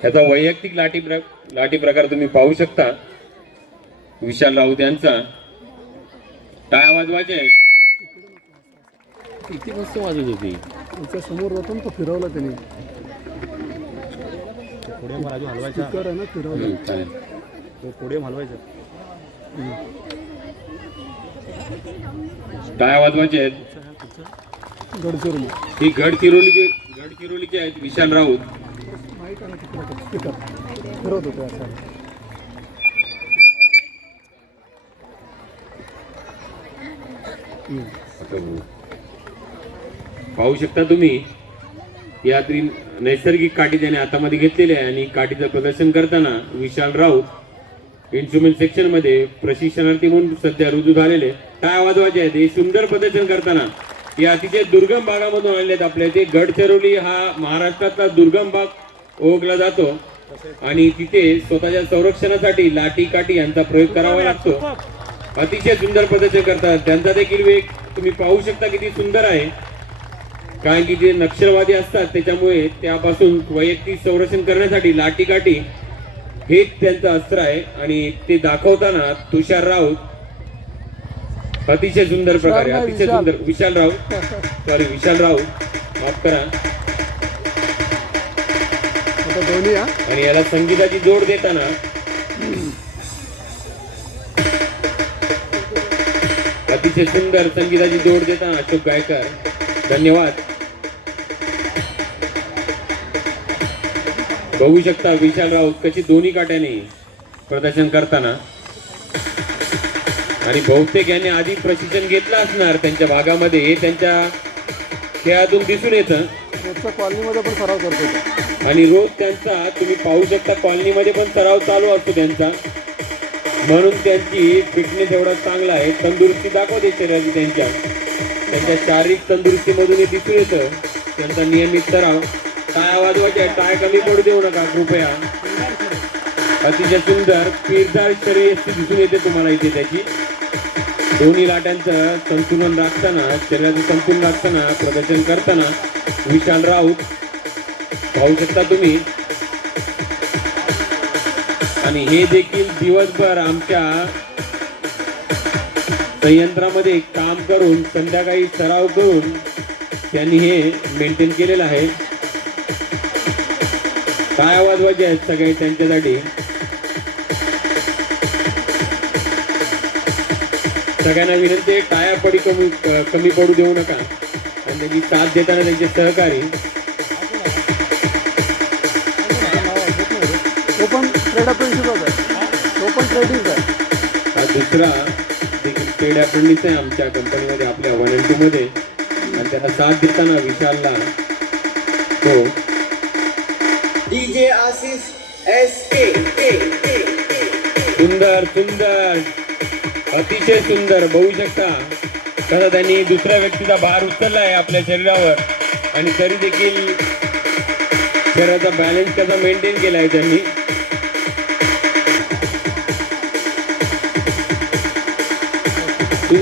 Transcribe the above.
ह्याचा वैयक्तिक लाठी प्रकार तुम्ही पाहू शकता विशाल राऊत यांचा. टाळ्या वाजवायचे आहेत. किती मस्त वाजत होती. त्याच्या समोर जातो ना तो फिरवला त्याने. पुढे बाजू हलवायचा. स्पीकर आहे ना फिरवला. चालेल. तो पुढे हलवायचा. टाळ्या वाजवायचे आहेत. गडचिरोली. ही गडचिरोलीचे आहेत विशाल राऊत. माहीत आहे ना तिकडे स्पीकर फिरवत होते असं. पाहू शकता तुम्ही या नैसर्गिक काठी त्याने हातामध्ये घेतलेली आहे आणि काठीचं प्रदर्शन करताना विशाल राऊत इन्स्ट्रुमेंट सेक्शन मध्ये प्रशिक्षणार्थी म्हणून सध्या रुजू झालेले. टाळ्या वाजवायचे आहेत. हे सुंदर प्रदर्शन करताना या अतिशय दुर्गम भागामधून आणले आहेत. आपल्या इथे गडचिरोली हा महाराष्ट्रातला दुर्गम भाग ओळखला जातो आणि तिथे स्वतःच्या संरक्षणासाठी लाठी काठी यांचा प्रयोग करावा लागतो. अतिशय सुंदर प्रदर्शन करतात. त्यांचा देखील वेग तुम्ही पाहू शकता किती सुंदर आहे. कारण की जे नक्षलवादी असतात त्याच्यामुळे त्यापासून वैयक्तिक संरक्षण करण्यासाठी लाठी काठी हेच त्यांचं अस्त्र आहे आणि ते दाखवताना तुषार राऊत अतिशय सुंदर प्रकारे अतिशय सुंदर विशाल राऊत माफ करा. दोन्ही आणि याला संगीताची जोड देताना अतिशय सुंदर संगीताची जोड देताना अशोक गायकर धन्यवाद. बघू शकता विशाल राऊत कशी दोन्ही काट्याने प्रदर्शन करताना आणि बहुतेक यांनी आधी प्रशिक्षण घेतलं असणार त्यांच्या भागामध्ये. हे त्यांच्या खेळातून दिसून येतं. रोजच्या कॉलनीमध्ये पण सराव करतो आणि रोज त्यांचा तुम्ही पाहू शकता कॉलनीमध्ये पण सराव चालू असतो त्यांचा. म्हणून त्यांची फिटनेस एवढा चांगला आहे. तंदुरुस्ती दाखवते शरीराची त्यांच्या शारीरिक तंदुरुस्तीमधून हे दिसून येतं त्यांचा नियमित सराव. टाळ्या वाजवायच्या. टाळ्या कमी पडू देऊ नका कृपया. अतिशय सुंदर पिरदार शरीर दिसून येते तुम्हाला इथे त्याची. दोन्ही लाट्यांचं संतुलन राखताना शरीराचं संतुलन राखताना प्रदर्शन करताना विशाल राऊत पाहू शकता तुम्ही. आणि हे देखील दिवसभर आमच्या संयंत्रामध्ये काम करून संध्याकाळी सराव करून त्यांनी हे मेंटेन केलेलं आहे. टाळ्या वाजवायचे आहेत सगळे त्यांच्यासाठी. सगळ्यांना विनंती आहे टाळ्या कमी पडू देऊ नका आणि त्याची साथ देताना त्यांचे सहकारी. ओपन ट्रेड अप्रेंटिसच आहे. ओपन ट्रेडिंग आहे. हा दुसरा देखील ट्रेड अप्रेंटिस आहे आमच्या कंपनीमध्ये आपल्या 1&2 मध्ये आणि त्याला साथ देताना विशालला तो डीजे आसिफ SK. सुंदर सुंदर अतिशय सुंदर. बघू शकता कसा त्यांनी दुसऱ्या व्यक्तीचा भार उचलला आहे आपल्या शरीरावर आणि तरी देखील शरीराचा बॅलन्स कसा मेंटेन केला आहे त्यांनी.